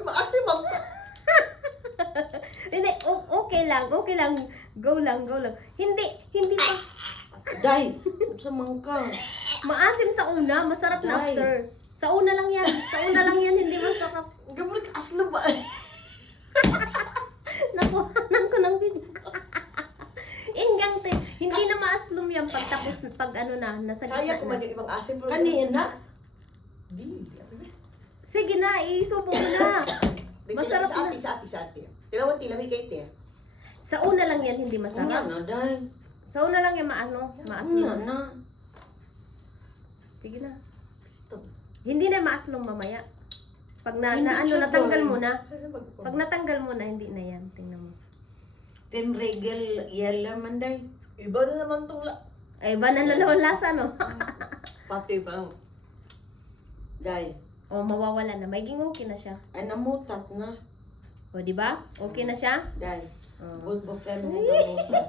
Maasim ang... Hindi, okay lang. Go lang. Hindi pa. Day, sa mangka. Maasim sa una, masarap na Day. after. Sa una lang yan, hindi masarap. Gabor ka aslo ba? Nakuhanan ko ng video. Ingang te, hindi na maaslum yan pag ano na, nasa gitna Kaya ko man na. yung ibang asim. pero- Kanina? Di. Sige na, isubo mo na. Masarap Sa na. ati, sa ati. Tinawag tila may kay te. Sa una lang yan, hindi Una masarap. na, day. Sa una lang yan Una maaslum. na. Sige na. Gusto. Hindi na maaslum mamaya. Pag Hindi siya natanggal doon. mo na. Pag natanggal mo na, hindi na yan. Tingnan mo. Tim Regal, yala man, day. Iba na naman itong Ay, ba nalalawang lasa, no? Pati bang. Day. O, mawawala na. May okay na siya. Ay, namutat na. O, di ba? Okay na siya? Day. O. Bulbukan mo namutat.